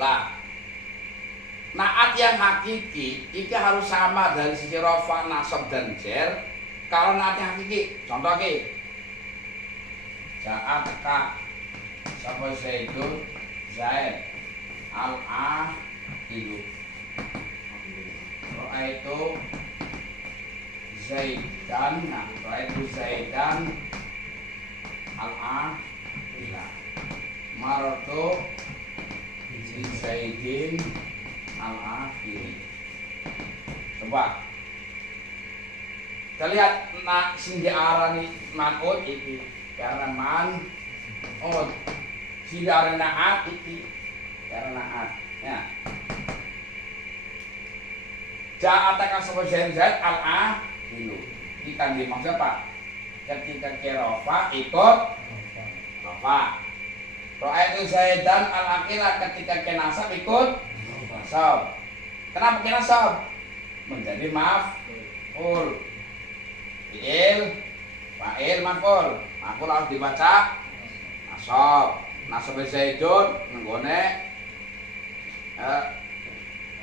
Lah, naat yang hakiki iki harus sama dari sisi rafa, nasab dan jar. Kalau naat yang hakiki, contoh iki. Ja'a teka sapa Zaidun Zaid al-aqilu. Ra'aitu Zaidan, ra'aitu Zaidan al-aqila. Maratu bi Zaidin al-aqili. Coba kita lihat sing diarani man'ud iki karena man'ud, sing diarani na'at iki karena na'at. Ya. Ja'ataka sapa Zaid al-aqilu. Iki kan dimaksud apa? Ketika kerofa ikut rofa. Ra'aitu Zaidan al-aqila, ketika kenasab ikut nasab. Kenapa kenasab? Menjadi maf'ul. Fa'il maf'ul. Maf'ul harus dibaca nasab. Nasab Zaidun nggone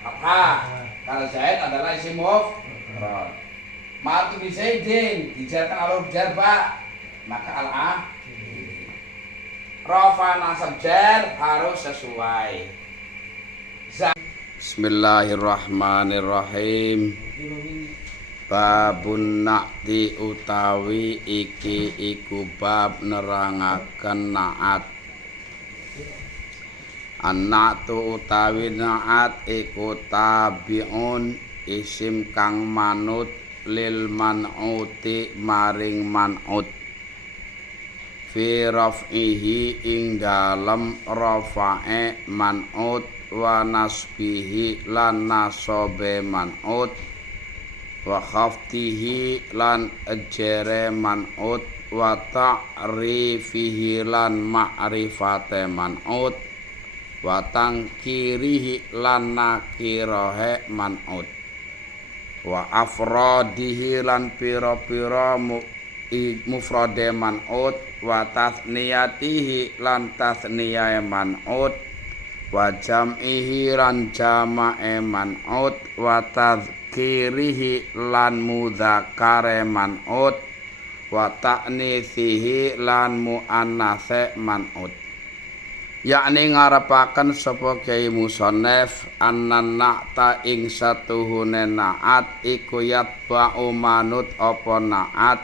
apa? Kalau Zaid adalah isim mufrad. Ma'tu bi Zaidin dijarkan alur jar ba, maka al-a rafa nasab jar harus sesuai. Bismillahirrahmanirrahim. Babun na'ti utawi iki iku bab nerangaken na'at. An-na'tu utawi na'at iku tabi'un isim kang manut lil man'uti maring man'ut. Fi raf'ihi ing dalem rafa'e man'ut wa nasbihi lan nasobe man'ut wa khaftihi lan ejere man'ut wa ta'rifihi lan ma'rifate man'ut wa tangkirihi lan nakirahe man'ut wa afradihi lan pira-pira mufrade man'ut wa tasniyatihi lan tasniyae man'ut wa jam'ihi lan jama'e man'ut wa tadhkirihi lan mudzakkare man'ut wa ta'nisihi lan muannatse man'ut. Yakni ngarepaken sapa Kyai Musannaf annan na'ta ing satuhune na'at iku yatba'u manut apa na'at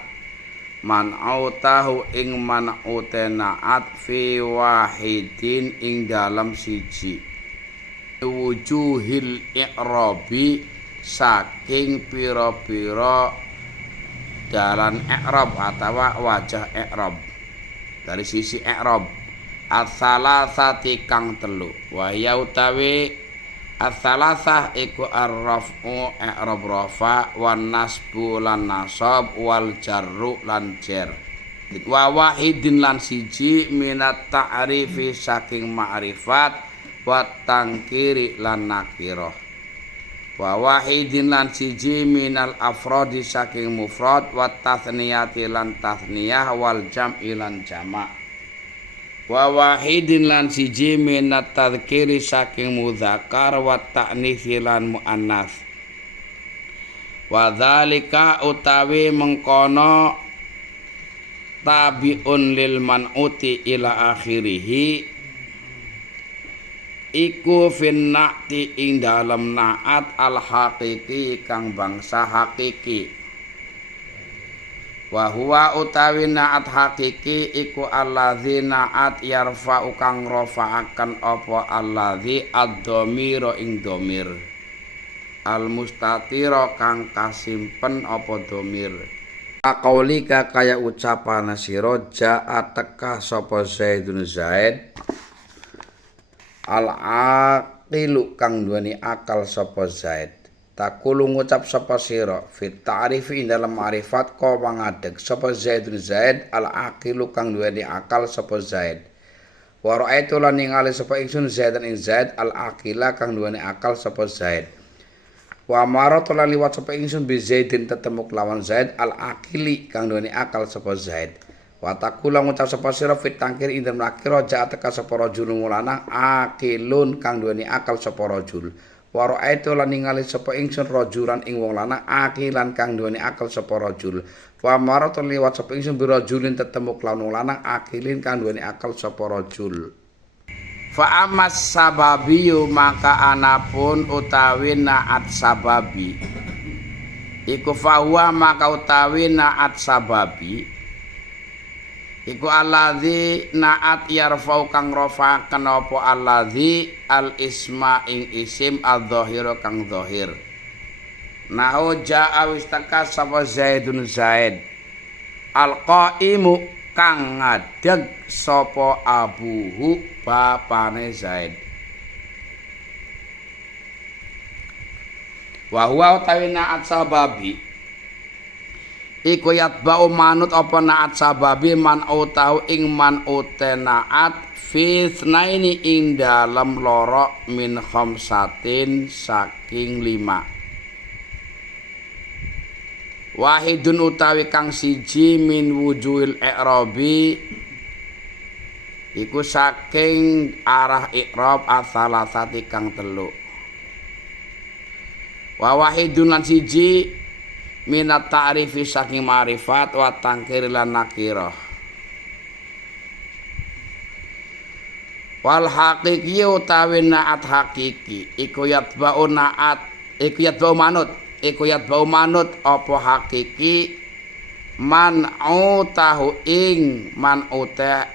man'utahu ing man'ute na'at fi wahidin ing dalam siji wujuhil i'rabi saking pira-pira dalan i'rab atawa wajah i'rab. Dari sisi i'rab as-salasati kang telu wa ya utawi as-salasah iku ar-raf'u i'rab rafa wan nasbu lan nasab wal jarru lan jar wa wahidin lan siji minat ta'rifi saking ma'rifat wa tangkiri lan nakirah wa wahidin lan siji minal afrodi saking mufrad wa tasniyati lan tasniyah wal jam'i lan jama' wa wahidin lan siji minat tadhkiri saking mudzakkar wa ta'nitsi lan muannats wa dzalika utawi mengkono tabiun lil man'uti ila akhirih iku fin na'ti ing dalem na'at al haqiqi kang bangsa hakiki. Wa huwa utawi na'at hakiki iku allazi na'at yarfa'u kang rafa'aken apa allazi ad-dhamira ing dhamir al mustatira kang kasimpen apa dhamir qaulika kaya ucapan sira ja'a teka sapa Zaidun Zaid al-aqilu kang duweni akal sapa Zaid. Takulu ngucap sapa sira fit ta'rifi dalam ma'rifat ko mangadeg sapa Zaidun Zaid al-aqilu kang duweni akal sapa Zaid. Wa ra'aitu lan ningali sapa ingsun Zaidan ing Zaid al-aqila kang duweni akal sapa Zaid. Wa maratu lan liwat sapa ingsun bi Zaidin tetemu kelawan Zaid al-aqili kang duweni akal sapa Zaid. Wa taqula ngucap sapa sira fit tangkir ing dalem nakira ja teka sapa rajul lanang akilun kang duweni akal sapa rajul. Wa ra'aitu lan ningali sapa ingsun rajulan ing wong lanang akilan kang duweni akal sapa rajul. Wa maratu liwat sapa ingsun bi rajulin tetemu kelawan wong lanang akilin kang duweni akal sapa rajul. Fa amas sababiyu maka anapun utawi naat sababi iku fahuwa maka utawi naat sababi iku alladzi naat yarfau kang rafa'aken apa alladzi al isma ing isim adz-dzahir kang zahir. Nahu ja'a wistaka sapa Zaidun Zaid al qaimu kang ngadeg sapa abuhu bapane Zaid. Wa huwa utawi naat sababi iku yatba'u manut apa naat sababi man utahu ing man utenaat fi tsnaini ing dalem loro min khamsatin saking 5. Wahidun utawi kang siji min wujuhil i'rabi iku saking arah i'rab asalasati kang telu. Wa wahidun lan siji minat ta'rifi saking ma'rifat wa tangkir lan nakirah. Wal haqiqi utawi naat hakiki iku yatba'u naat iku yatba'u manut iku yatba'u manut apa hakiki man utahu ing man uta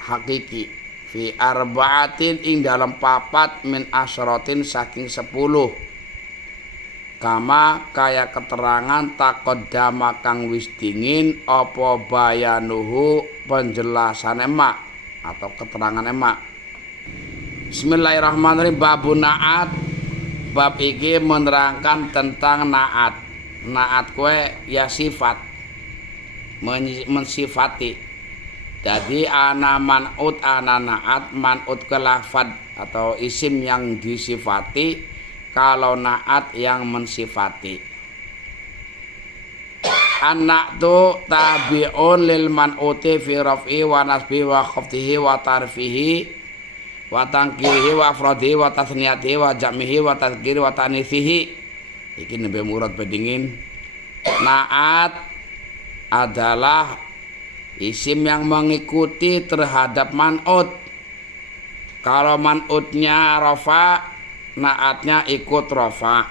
hakiki fi arba'atin ing dalam papat min asyratin saking 10 kama kaya keterangan taqaddama kang wis dingin apa bayanuhu penjelasan emak atau keterangan emak. Bismillahirrahmanirrahim. Babun naat. Bab iki menerangkan tentang naat. Naat kue ya sifat mensifati. Jadi ana man'ut ana naat, man'ut ke lafad atau isim yang disifati, kalau naat yang mensifati. Anak tu tabi'un lil man'uti fi raf'i wa nasbi wa khafdihi wa tarfihi wa tangkirihi wa afradihi wa tasniyatihi wa jam'ihi wa tazkiri wa tanisihi. Iki nembe murad bedingin. Naat adalah isim yang mengikuti terhadap man'ut. Kalau man'utnya rafa, naatnya ikut rafa.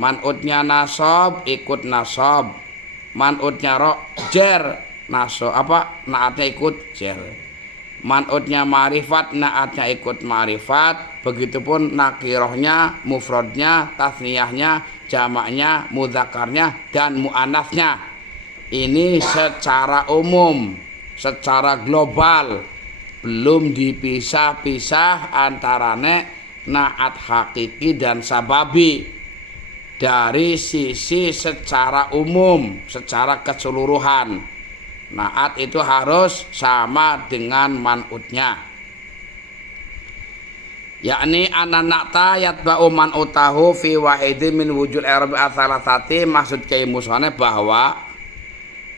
Man'utnya nasab, ikut nasab. Man'utnya jer, nasab apa? Naatnya ikut jer. Man'utnya ma'rifat, naatnya ikut ma'rifat. Begitupun nakirohnya, mufradnya, tasniyahnya, jamaknya, mudzakarnya, dan mu'anasnya. Ini secara umum, secara global, belum dipisah-pisah antarane naat hakiki dan sababi dari sisi secara umum, secara keseluruhan. Naat itu harus sama dengan man'utnya. Yakni ananakta yatba'u man'utahu fi wahidin min wujud i'rabi asalasati. Maksud Kyai Musone bahwa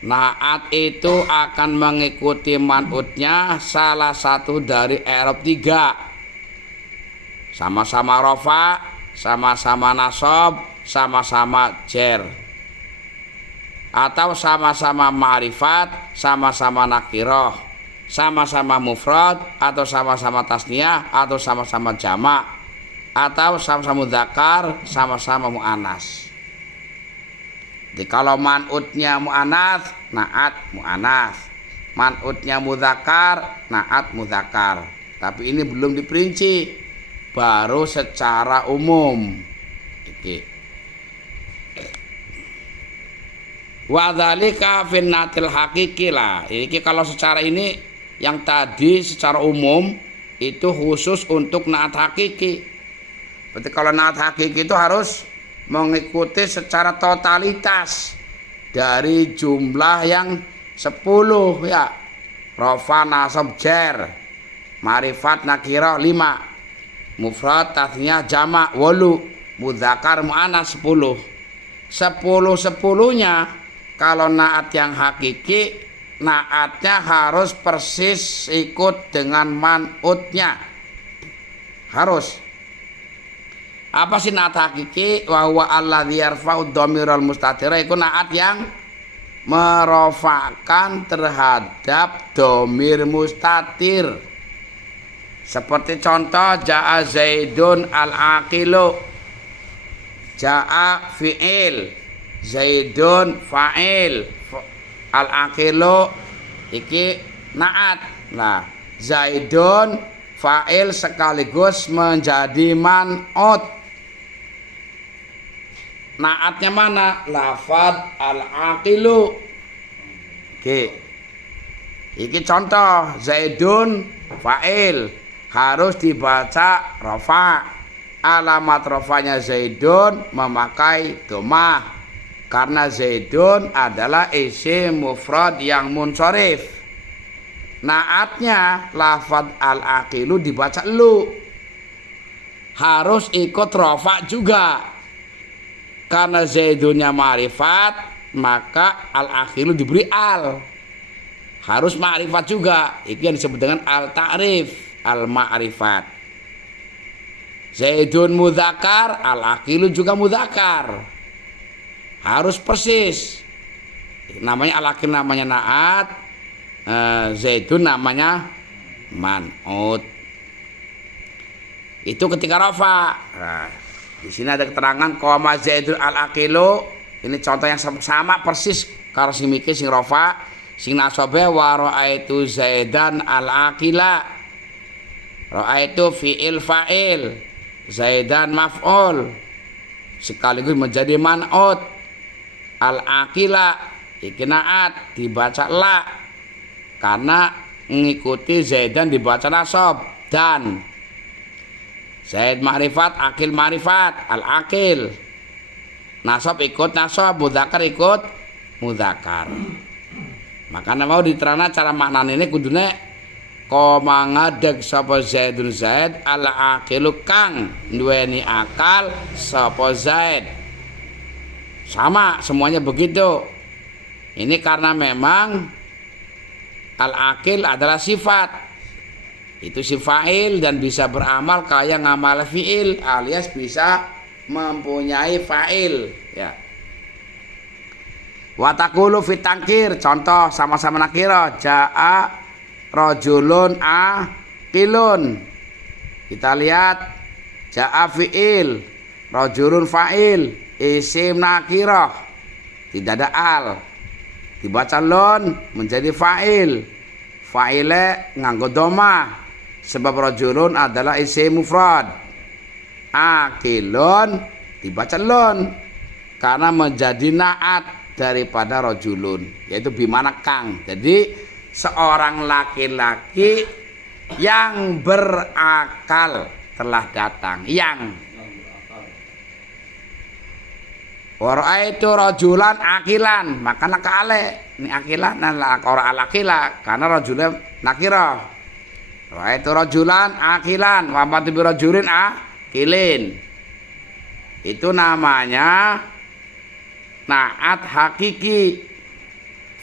naat itu akan mengikuti man'utnya salah satu dari i'rab 3. Sama-sama rafa, sama-sama nasab, sama-sama jer. Atau sama-sama ma'rifat, sama-sama nakirah, sama-sama mufrad, atau sama-sama tasniyah, atau sama-sama jamak, atau sama-sama mudzakar, sama-sama mu'anas. Jadi kalau man'utnya mu'anas, naat mu'anas. Man'utnya mudzakar, naat mudzakar. Tapi ini belum diperinci, baru secara umum. Oke. Wa dzalika fin natil hakiki lah. Ini kalau secara ini yang tadi secara umum itu khusus untuk naat hakiki. Berarti kalau naat hakiki itu harus mengikuti secara totalitas dari jumlah yang 10 ya. Rafa, nasab, jer, ma'rifat, nakirah 5, mufrad, tasniyah, jamak 8, mudzakar, mu'annas 10. 10-10-nya kalau naat yang hakiki naatnya harus persis ikut dengan man'utnya. Harus. Apa sih naat hakiki? Wa huwa alladzi yarfa'u dhamiral mustatira, iku naat yang merofakan terhadap dhamir mustatir. Seperti contoh ja'a Zaidun al-aqilu. Ja'a fi'il, Zaidun fa'il, al-aqilu iki naat. Nah, Zaidun fa'il sekaligus menjadi man'ut. Naatnya mana? Lafad al-aqilu. Oke. Iki contoh Zaidun fa'il harus dibaca rafa'. Alamat rafanya Zaidun memakai dhammah karena Zaidun adalah isim mufrad yang munsharif. Naatnya lafad al-aqilu dibaca lu, harus ikut rafa juga karena Zaidunnya ma'rifat, maka al-aqilu diberi al, harus ma'rifat juga. Itu yang disebut dengan al-ta'rif, al-ma'rifat. Zaidun mudzakkar, al-aqilu juga mudzakkar, harus persis. Namanya al-aqil namanya naat, Zaidun namanya man'ut. Itu ketika rafa. Nah, di sini ada keterangan qoma Zaidun al-aqilu. Ini contoh yang sama persis karo sing mikir sing rafa, sing nasabe wa raaitu Zaidan al-aqila. Raaitu fi'il fa'il, Zaidan maf'ul, sekaligus menjadi man'ut. Al-aqila iki naat dibaca la karena mengikuti Zaidan dibaca nasab. Dan Zaid ma'rifat, akil ma'rifat, al-akil. Nasab ikut nasab, mudzakkar ikut mudzakkar. Makanya mau diterangna cara maknane ini kudune koma ngadeg sapa Zaidun Zaid al-aqilu kang duweni akal sapa Zaid. Sama semuanya begitu. Ini karena memang al-aqil adalah sifat. Itu si fa'il dan bisa beramal kayak ngamal fi'il alias bisa mempunyai fa'il ya. Wa taqulu fit tangkir, contoh sama-sama nakira, jaa rajulun aqilun. Kita lihat jaa fi'il, rajulun fa'il, isim nakirah, tidak ada al, dibaca lon menjadi fa'il, fa'ile nganggo dhammah sebab rajulun adalah isim mufrad. Aqilun dibaca lon karena menjadi naat daripada rajulun, yaitu bimana kang. Jadi seorang laki-laki yang berakal telah datang. Yang Waraaitu rajulan akilan, maka nakale ini akilan nah ora alakila karena rajulan nakira. Waraaitu rajulan akilan wa mati bi rajulin akilin. Itu namanya naat hakiki.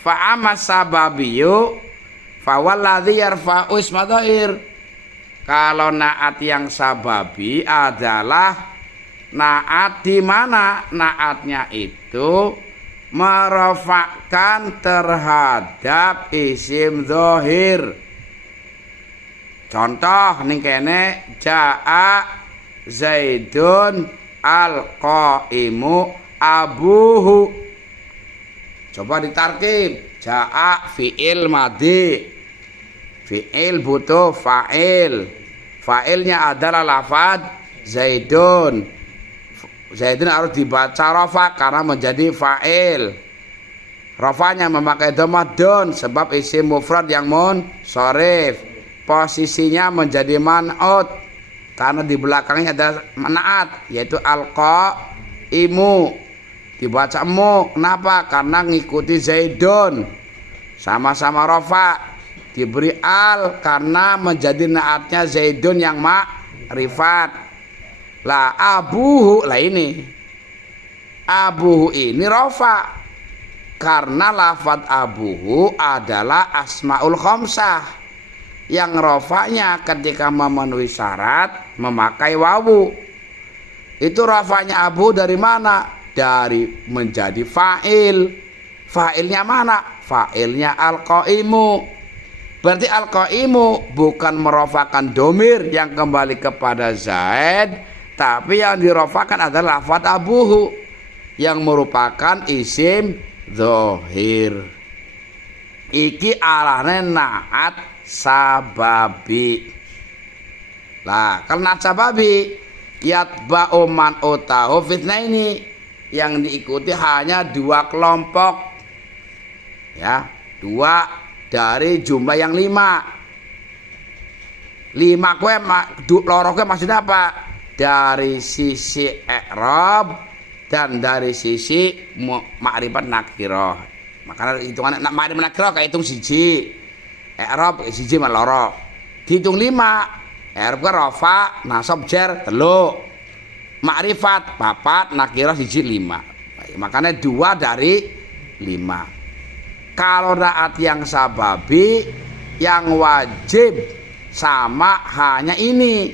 Fa amas sababiyu fa walladzi yarfa'u isma dhair. Kalau naat yang sababi adalah naat di mana naatnya itu merofakkan terhadap isim zahir. Contoh ning kene jaa Zaidun al-qaimu abuhu. Coba ditarkib, jaa fi'il madhi, fi'il butuh fa'il, fa'ilnya adalah lafad Zaidun. Zaidun harus dibaca rafa karena menjadi fa'il. Rafanya memakai dhammah don sebab isim mufrad yang munsharif. Posisinya menjadi man'ut karena di belakangnya ada naat yaitu al-qaimu. Dibaca mu, kenapa? Karena ngikuti Zaidun. Sama-sama rafa. Diberi al karena menjadi naatnya Zaidun yang ma'rifat. Lah abuhu, lah ini abuhu ini rafa Karena lafadz abuhu adalah asmaul khamsah yang rafa'nya ketika memenuhi syarat memakai wawu. Itu rafa'nya abu dari mana? Dari menjadi fa'il. Fa'ilnya mana? Fa'ilnya al-qaimu. Berarti al-qaimu bukan merofakan domir yang kembali kepada Zaid, tapi yang dirofakan adalah lafadz abuhu yang merupakan isim dhohir. Iki arahnya naat sababi. Lah, kalau naat sababi yatba'u man utahu fitnah ini yang diikuti hanya dua kelompok, ya, dua dari jumlah yang 5. 5 kue loro kue maksudnya apa? Dari sisi i'rab dan dari sisi ma'rifat nakirah. Makanya hitungan ma'rifat nakirah kayak hitung siji, i'rab siji mah loro. Dihitung 5. I'rab ka rafa, nasab, jar 3. Ma'rifat 4, nakirah siji 5. Makanya 2 dari 5. Kalau naat yang sababi yang wajib sama hanya ini,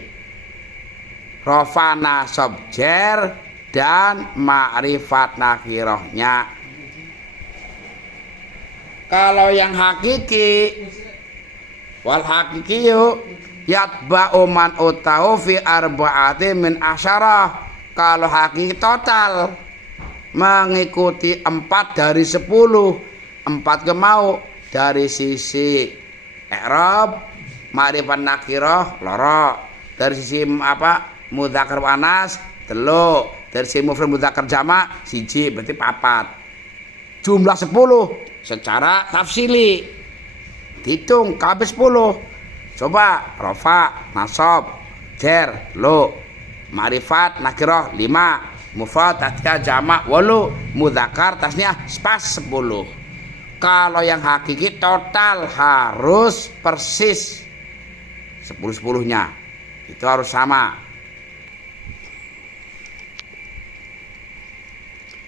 rafa, nasab, jar dan ma'rifat nakirahnya. Kalau yang hakiki, wal hakikiyu yatba'u man utahu fi arba'ati min asyarah. Kalau hakiki total mengikuti 4 dari 10. 4 kemau dari sisi i'rab, ma'rifat nakirah loro, dari sisi mudzakkar wa anas 3, dari sisi mufrad mudzakkar jamak siji, berarti 4. Jumlah 10 secara tafsili dihitung kabeh 10. Coba rafa, nasab, jar, ma'rifat nakirah 5, mufrad tasniah jamak 8, mudzakkar tasniah pas 10. Kalau yang hakiki total harus persis 10-10-nya. Itu harus sama.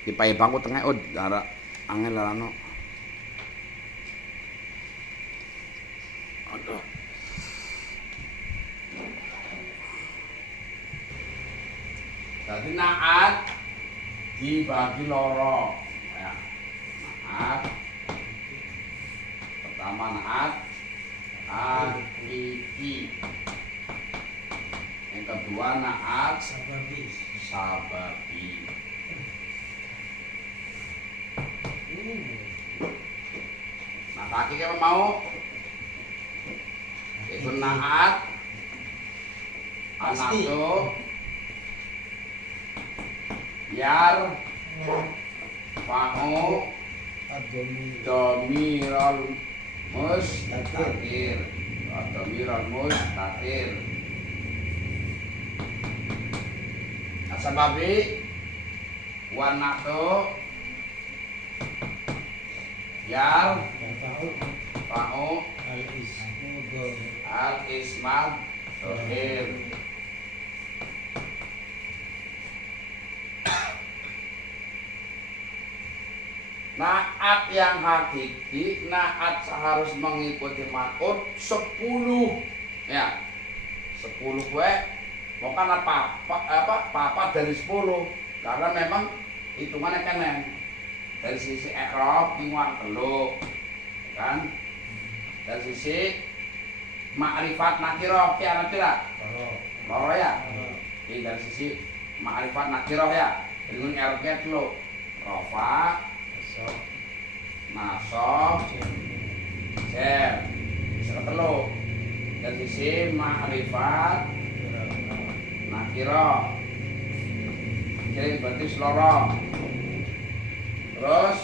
Di pai bangku tengah dara angel larano. Aduh. Jadi naat dibagi loro. Ya. Naat pertama naat hakiki, yang kedua naat sababi. Nah hakiki apa mau? Itu naat anakku yar fa'u domirol mustakir atau miral mustakir. Asababi wanatu yar fa'u al ismad dohir. Naat yang hakiki, naat harus mengikuti man'ut 10. Ya. 10 gue bukan apa dari 10. Karena memang hitungannya kenen. Dari sisi i'rab tinggal 3. Kan? Dari sisi ma'rifat nakirah ya tidak? Loro ya. Jadi dari sisi ma'rifat nakirah ya. Dengan i'rabnya 3. Rafa, nasab, jar, bisa 3. Dari sisi ma'rifat nakirah, jadi berarti seloro. Terus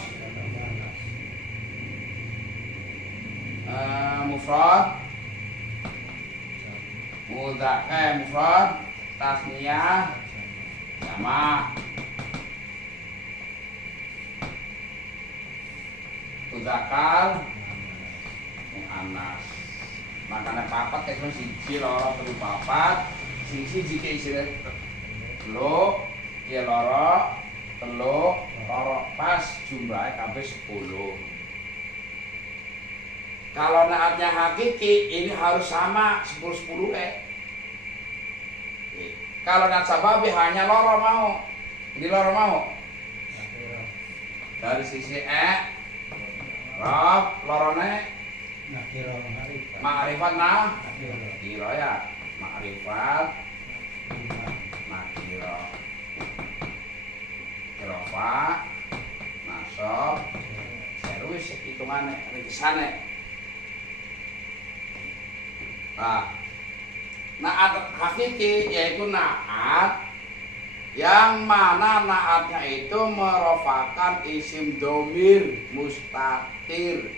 mufrad mufrad tasniyah jamak, mudzakkar muannas. Makanya papat itu siji loro telu papat, siji jike isine lo ya loro teluk loro pas jumlahnya kabeh 10. Kalau naatnya hakiki ini harus sama 10-10 Kalau naat sababi hanya loro mau. Ini loro mau. Dari sisi rob lorone ma'rifat nakiro ya. Ma'rifat nakiro. Kirofa nasab serwis hitungane ringkesane. Naat hakiki yaitu naat yang mana naatnya itu merofakan isim domir mustatir.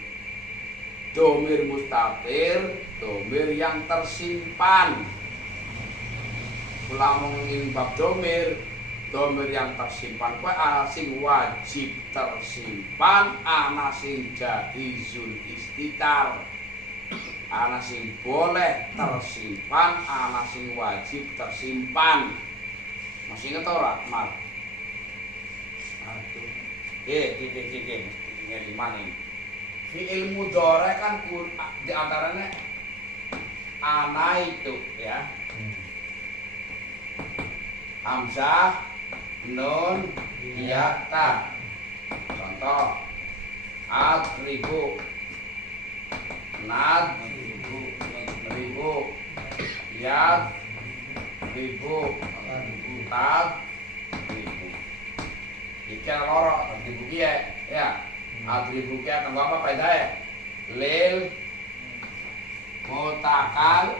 Domir mustatir, domir yang tersimpan. Kula ngomongin bab domir yang tersimpan kuwi ana sing wajib tersimpan, ana sing jaizul istitar. Ana sing boleh tersimpan, ana sing wajib tersimpan. Masih ingat ora, Mar? Aduh. Mesti ingat di mana ini. Fi'il mudhari kan di antaranya ana itu ya. Hamzah, nun, ya, ta. Contoh adribu, nad, ribu, yad, ribu, tad, ribu. Ikan loro, adribu kia, ya. Adribu kia kan apa faedahnya? Lil, mutakal,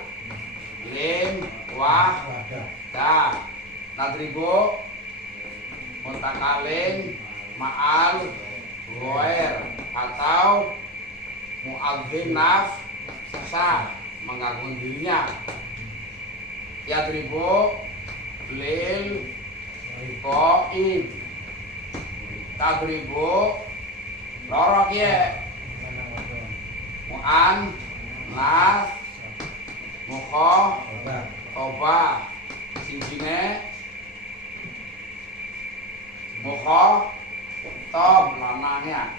lim, wah, dah. Nadribu, mutakalim, ma'al, goer, atau mu'adzim nafsah, mengagungkan dirinya. Yadribu, lil, qaim. Tadribu, lorok ya. Mu'an, nas, mukho, obah. Sinjine mukho tom lanangnya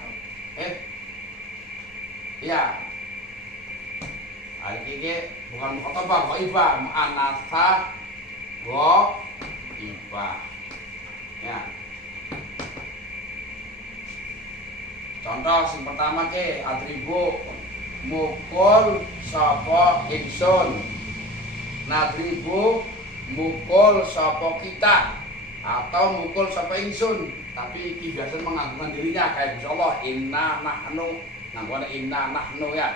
iya hari ini bukan mukho tom kok iba anasa go iba ya. Contoh sing pertama ke adribu mukul sapa ingsun, nadribu mukul sapa kita atau mukul sapa ingsun, tapi iki biasa mengagungkan dirinya kayak Gusti Allah inna nahnu, nganggone inna nahnu ya.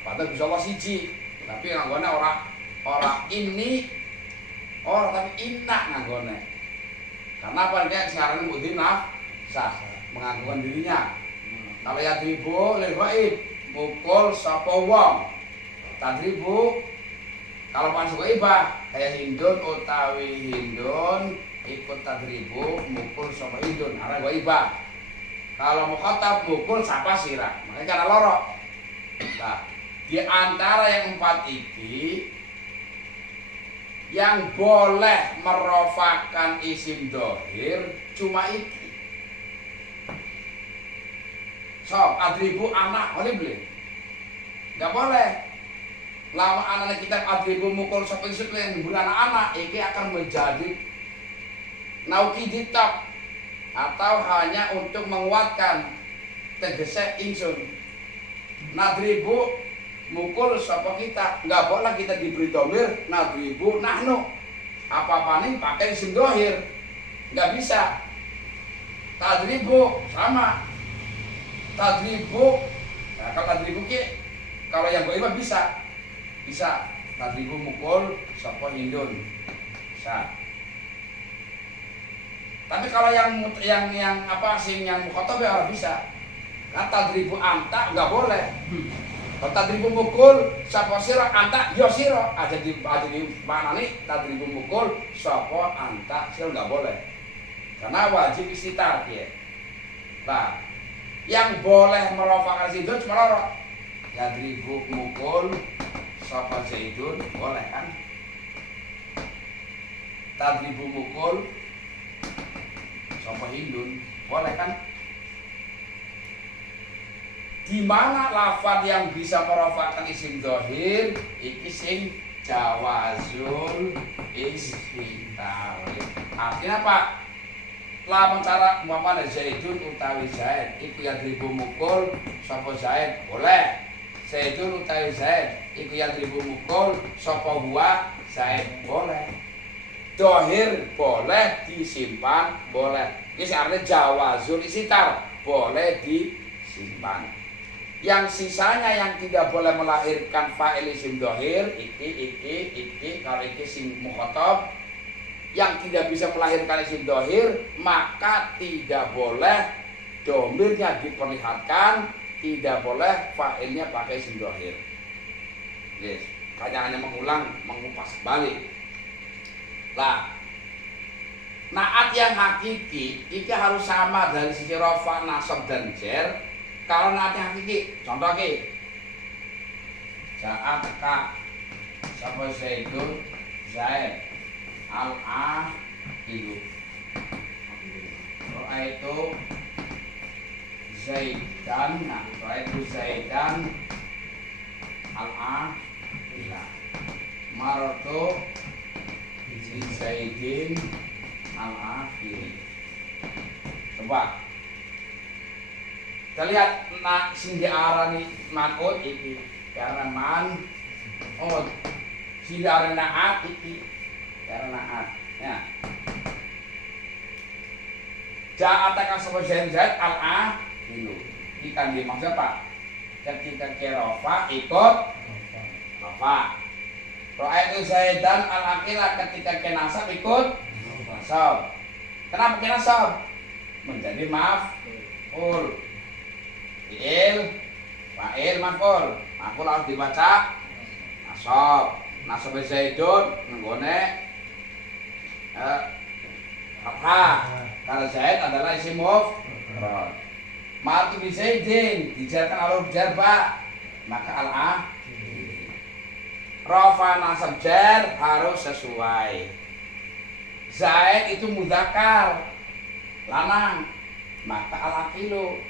Padahal Gusti Allah siji, tapi nganggone ora ini ora tapi inna nganggone. Karena apa dia sekarang mudhin nafsah, mengagungkan dirinya. Kalau ya dribu lil ghaib, mukul sapa wong. Tadribu kalau masuk ibah kayak hindun utawi hindun ikut tadribu mukul sama hindun arah gua ibah. Kalau mukhatab mukul sapa sirah, makanya karena lorok. Nah, di antara yang 4 iki yang boleh merofakan isim dohir cuma iki. So, adribu anak boleh beli? Nggak boleh. Lama anak kita adribu mukul sapa ingsun yang anak-anak iki akan menjadi nauki ditok atau hanya untuk menguatkan tegese ingsun. Nadribu mukul sapa kita, nggak boleh kita diberi domir nadribu nahnu. Apa-apa nih pakai isim dohir, nggak bisa. Tadribu sama tadribu, nah, kalau tadribu ki kalau yang goibah bisa tadribu mukul sapa hindun bisa. Tapi kalau yang apa sing yang mukhatab ya ora bisa. Kan tadribu anta enggak boleh. Kalau tadribu mukul sapa sira anta yo sira aja di mana nih tadribu mukul sapa anta sira enggak boleh. Karena wajib istitar ya. Nah, yang boleh merofakan sidun cuma loro. Tadribu mukul sapa Zaidun boleh kan? Tadribu mukul sapa Hindun, boleh kan? Di mana lafaz yang bisa merofakkan isim dhahir iki sing jawazul istitawi. Artinya apa? Lamun cara umpamane Zaidun utawi Zaid iku yadribu mukul sapa Zaid boleh. Zaidun utawi Zaid iku yadribu mukul sapa huwa Zaid boleh. Dhahir boleh disimpan boleh. Iki artinya jawazul istitar boleh disimpan. Yang sisanya yang tidak boleh melahirkan fa'il isim dhahir iki kalau iki sing mukhatab yang tidak bisa melahirkan isim dhahir maka tidak boleh domirnya diperlihatkan, tidak boleh fa'ilnya pakai isim dhahir. Yes, hanya mengulang, mengupas balik. Lah, naat yang hakiki iki harus sama dari sisi rafa, nasab dan jar. Kalau naat yang hakiki, contoh ki, Ja'at ka sapa Zaidun Zaid al-ahilu Ra'aitu Zaidan Ra'aitu Zaidan al-ahila Maratu Zaidin al-ahili. Coba kita lihat nak sing diarani man'ud iki karena man'ud sing diarani na'at iki karena na'at ya. Ja'ataka sapa Zaid al-ahilu ikan dimaksud apa? Ketika kerofa ikut rofa. Ra'aitu Zaidan al-akila ketika kenasab ikut nasab. Kenapa kenasab? Menjadi maf'ul. Fa'il maf'ul. Maf'ul harus dibaca nasab. Nasab Zaidun nggone fathah. Karena Zaid adalah isim mufrad. Ma'tu bi Zaidin dijarkan huruf jar ba. Maka al-ah rafa nasab jar harus sesuai. Zaid itu mudzakkar lanang, maka al-aqilu.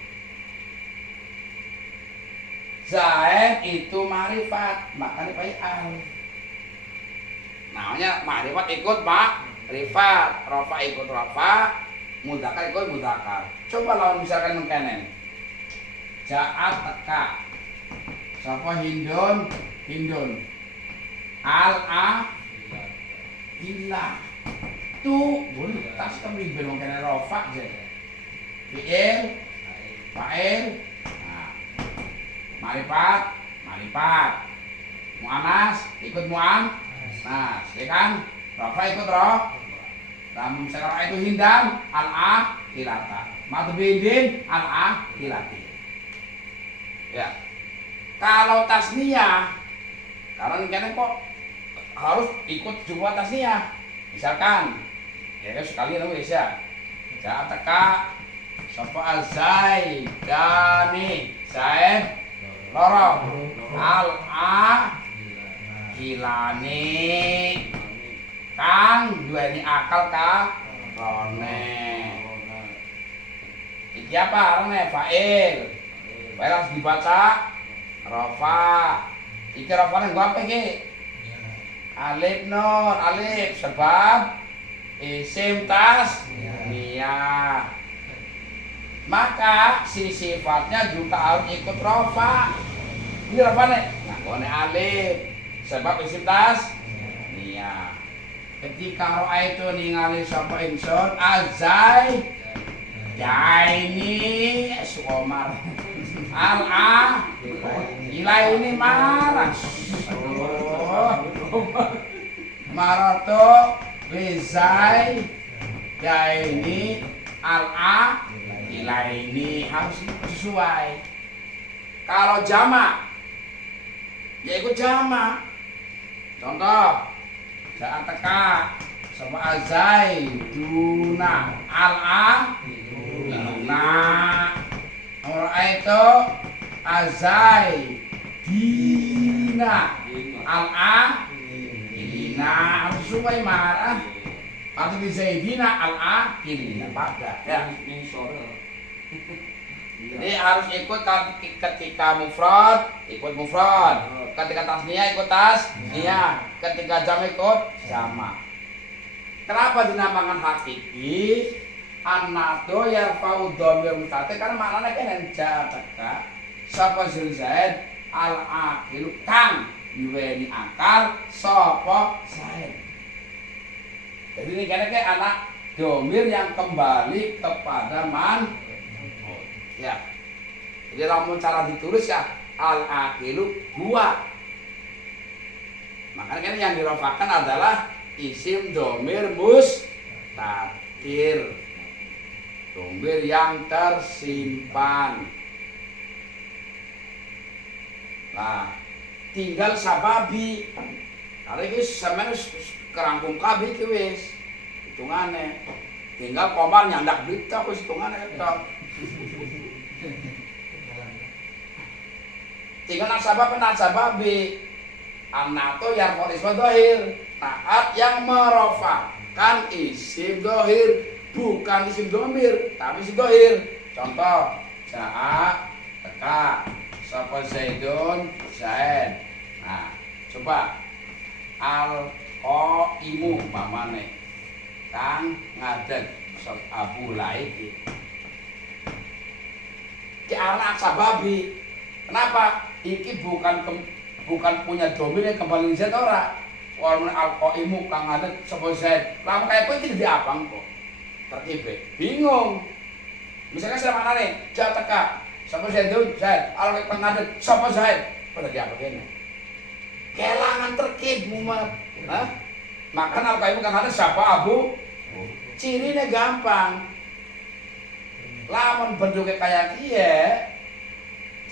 Zaid itu ma'rifat, maka dipakai al. Namanya ma'rifat ikut ma'rifat, rafa ikut rafa, mudzakkar ikut mudzakkar. Coba lawan misalkan mengkenen. Ja'at teka. Sapa Hindun? Al-ahila. Tu boleh tas kami belum kena rafa je. Fi'il, fa'il. Marifat, mu'anas ikut mu'anas, ya kan? Rafa ikut roh. Namun sekarang itu Hindan al-ahilata, matubindin al-ahilati. Ya. Kalau tasniyah, karena kene kok harus ikut jumlah tasniyah. Misalkan, ya kan sekali nulis ya. Ja'ataka sapa Zaidani, Zaid loro al-ahilani kang duweni akal karone. Iki apa arane fa'il. Fa'il harus dibaca rafa. Iki rafane nggo apa iki? Alif nun, alif sebab isim tasniyah. Maka si sifatnya juga harus ikut rafa. Ini rafa nih, ngakone alif sebab isim tasniyah. Ketika roa itu ningali sapa ingsun azai ini suomar ilai ini marah marato lizai ini ilai ini harus sesuai. Kalau jamak ya ikut jamak. Contoh saat teka sama azai duna iluna orang itu azai dina ilina harus sesuai marah. Arti Zaidina al-aqilina pada ya. Jadi harus ikut ketika mufrad, ikut mufrad. Ketika tasniyah ikut tasniyah. Ketika jam ikut jama. Kenapa dinamakan hakiki? An-nado yarfa'u dhamir mutatil karena maknanya kan jataka. Sapa Zaid al-aqil kang duweni akal sapa Zaid. Jadi ini kayaknya anak domir yang kembali kepada man. Ya. Jadi lamun cara ditulis ya al-aqilu huwa. Makanya yang dirofakan adalah isim domir mustatir. Domir yang tersimpan. Nah, tinggal sababi. Karena itu sampeyan kerangkum kabeh iki wis. Hitungane. Tinggal komar nyandak berita wis hitungane ketok. Tinggal nasababi. An-nato yarfa'u isma dhahir. Naat yang merofakan isim dhahir, bukan isim dhamir, tapi isim dhahir. Contoh, ja'a teka, sapa Zaidun Zaid. Nah, coba al-qaimu umpamane kang ngadeg sop Abu Laib. Ki anak sababi. Kenapa? Iki bukan punya domir yang kembali Zaid ora. Walaupun al-qaimu kang ngadeg sapa Zaid. Lah kaya kowe iki dadi apa kok? Tertibe. Bingung. Misalkan saya maknane, ja teka, sapa Zaidun Zaid, al-qaimu ngadeg sapa Zaid. Kok dadi apa kene? Kelangan terkib mumat. Hah? Makan al-qaimu kang ngadeg sapa Abu? Cirine gampang. Lamun bentuke kaya kiye,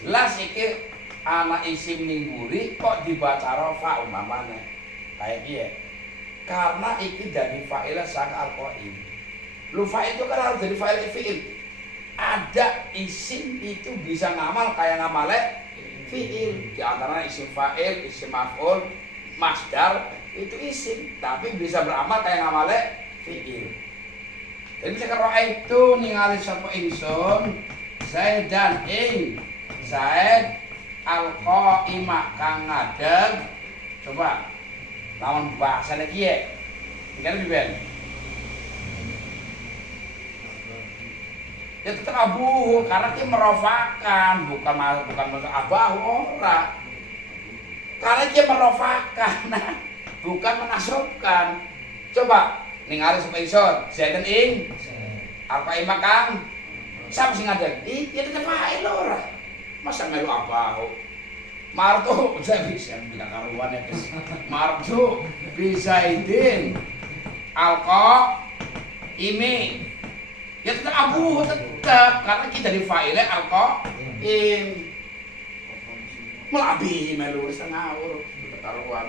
jelas iki anak isim ning mburi kok dibaca rafa umpamane. Kayak kiye. Karena iki dadi fa'il saka al-qaim. Lu fa'il itu kan harus jadi fa'il fi'il. Ada isim itu bisa ngamal kayak ngamale fi'il. Di antara isim fa'il, isim maf'ul, masdar itu isim, tapi bisa beramal kayak ngamale fi'il. Jadi misalkan ro'a itu ningali sapa ingsun Zaid dan ing Zaid al-qaimah kang ngadeg. Coba lawan bahasa kiye. Ngerti ben? Ya tetap abuhu karena dia merofakan, bukan masuk abahu ora. Karena dia merofakan, bukan menasabkan. Coba ningali sapa ingsun Zaid ing al-qaimah kang sapa sing ngadeg? Iki tetep fa'il ora. Masa melu abahu? Martu saya bisa bilang karuan ya guys. Martu bisaidin alqa imi. Ya tetap abu tetap karena kita di file alqa im. Melabi melu ngawur karuan.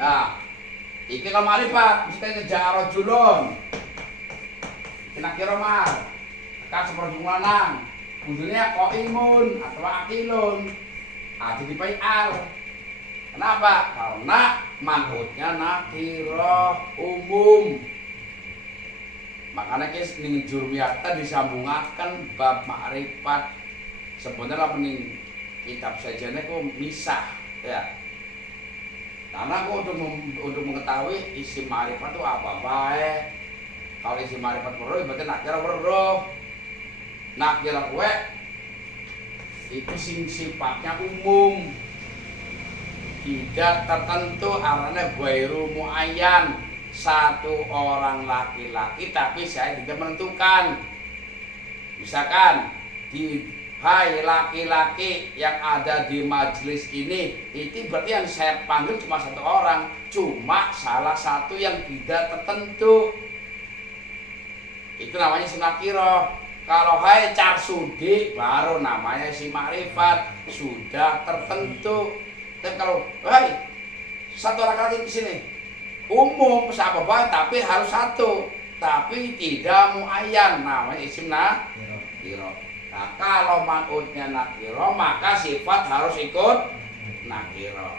Nah, iki kalau marifat mesti kejar rajulun. Kena kira mar. Kan seperti lanang. Kudune qaimun atau akilun. Dipai al. Kenapa? Karena manhutnya nakirah umum. Makanya kis ning jurmiyatan disambungaken bab makrifat. Sebenarnya ning kitab sajane ku misah ya. Karena aku untuk mengetahui isi makrifat itu apa baik. Kalau isi makrifat weruh berarti nakirah weruh. Nakirah kowe itu sifatnya umum, tidak tertentu, arane ghairu muayyan, satu orang laki-laki tapi saya tidak menentukan. Misalkan di hai laki-laki yang ada di majelis ini, itu berarti yang saya panggil cuma satu orang, cuma salah satu yang tidak tertentu. Itu namanya isim nakirah. Kalau hai Carsudi baru namanya si makrifat, sudah tertentu. Tapi kalau hai satu laki-laki di sini umum siapa baik tapi harus satu, tapi tidak muayyan, namanya isim nakirah. Nah, kalau man'utnya nakirah maka sifat harus ikut nakirah.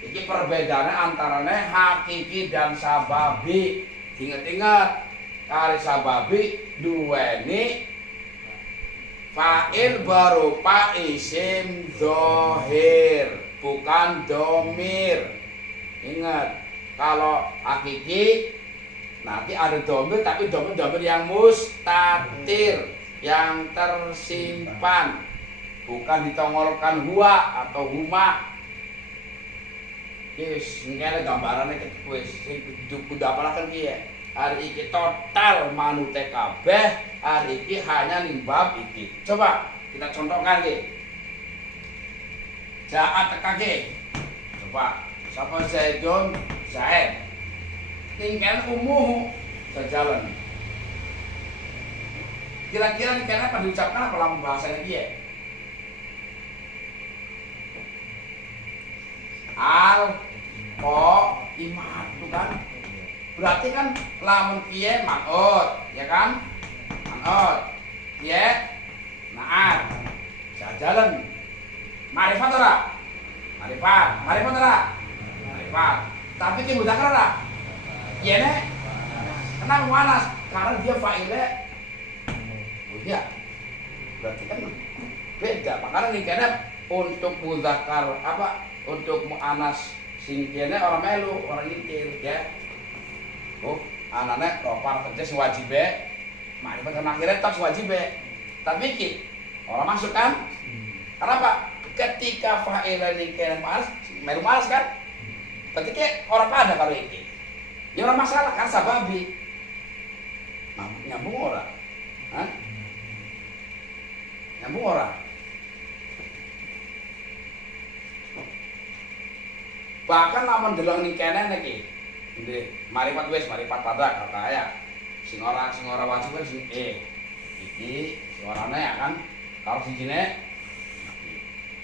Iki perbedaannya antarane hakiki dan sababi. Ingat-ingat, kali sababi duweni fa'il berupa isim dhohir, bukan domir. Ingat, kalau hakiki nanti ada domir, tapi domir yang mustatir, yang tersimpan, bukan ditongolkan huwa atau huma. Wis ngene gambarane wis sing kudu apalaken ki ya. Hari iki total manute kabeh, hari iki hanya ning bab iki. Coba kita contohkan ki. Jaat tekake. Coba sapa Zaidun Zaid. Tinggal umuh sejalan. Kira-kira nih kena apa diucapkan apa lambang bahasanya dia? Iman itu kan berarti kan lamun kiye manut ya kan manut kiye naat jalan marifat ora marifat tapi ki mudzakkar ora kiye ne kenapa muannas karena dia fa'ile oh iya berarti kan beda makanya nih kena untuk mudzakkar apa untuk muannas sing kene orang melu, orang nyitir ya. Oh, anane ropar kerja sing wajibe. Makrifat kan akhirnya tok wajibe. Tapi iki orang masuk kan? Kenapa? Ketika fa'ila ini kene malas, melu malas kan? Berarti ke orang pada kalau iki. Ya orang masalah kan sababi. Nyambung ora? Hah? Nyambung ora? Bahkan lamun delok ning kene niki. Nggih, marifat marifat pada kaya. Sing ora wajib kan sing iki suarane ya kan kalau sijine.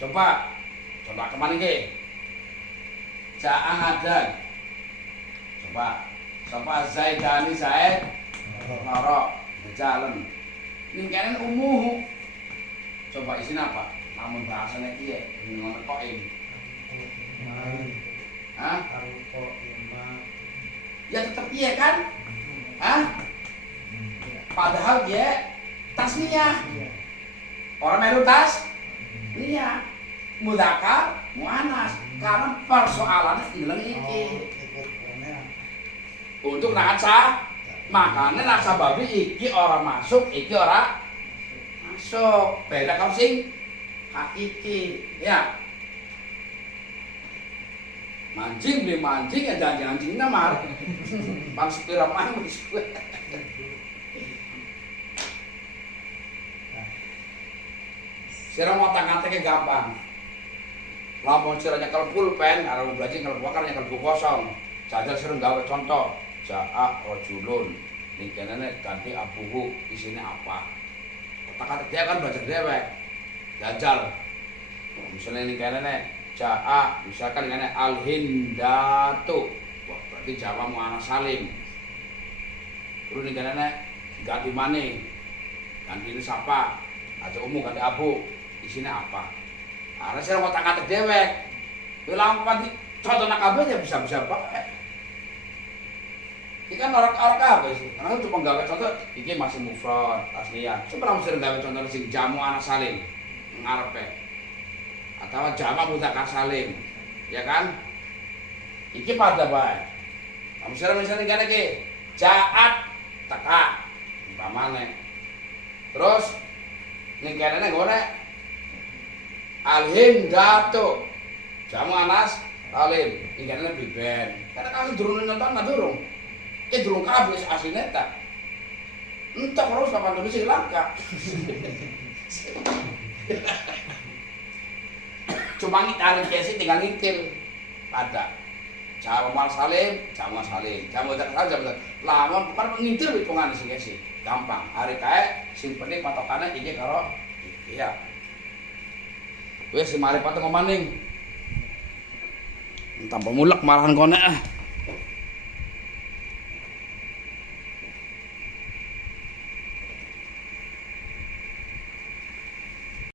Coba kemana iki? Ja'an ada. Coba sapa Zaidani Zaid loro jalan. Ning kene umuh. Coba isine apa? Namun bahasane iki ngono kok ini. Hah? Ya tetap iya kan? Hah? Padahal dia tasniyah. Orang melu tasniyah. Mudzakkar, muannas. Karena persoalannya ilang iki. Untuk naksa, makanya naksa babi iki orang masuk, iki orang masuk. Beda kalau sing hakiki, ya. Mancing beli mancing ya jangan anjing namar. Bang sepira mah wis. Sira mau tangate gampang. Lamun sira nyekel pulpen, arep belajar nyekel buku nyekel buku kosong. Jajal sira gawe contoh. Ja'a rajulun. Ning kene ganti abuhu isine apa? Kata-kata dia kan belajar dewek. Jajal. Misalnya ning kene Ja'a, misalkan ini al-hindatu. Wah, berarti Jawa muannas salim. Terus ini kan ganti mane. Ganti ini siapa? Aja umum ganti abu. Isinya apa? Karena saya mau tangkat dewek. Bilang pati contoh nak kabeh ya bisa-bisa pakai. Ini kan orang kabeh sih. Karena cuma gawe contoh iki masih mufrad aslian. Coba langsung gawe contoh sing jamu muannas salim. Ngarepe. Atau jamak mudzakkar salim, ya kan? Iki pada bae. Misalnya kene iki, ja'at teka, umpamane. Terus ning kene nggone al-hindatu. Jamu anas salim, ning kene biben. Karena kalau durung nonton durung. Ki durung kabeh asline ta. Entuk terus kapan dulu Sri Lanka. Cuma ngitarin kesi tinggal ngitil pada Jawa muannas salim, Jawa salim, Jawa mudzakkar salim, lamun bukan ngitil hitungan sing kesi gampang. Hari kae sing penting patokane iki karo iki ya. Wis marifat ngomaning. Tambah mulek malahan konek ah.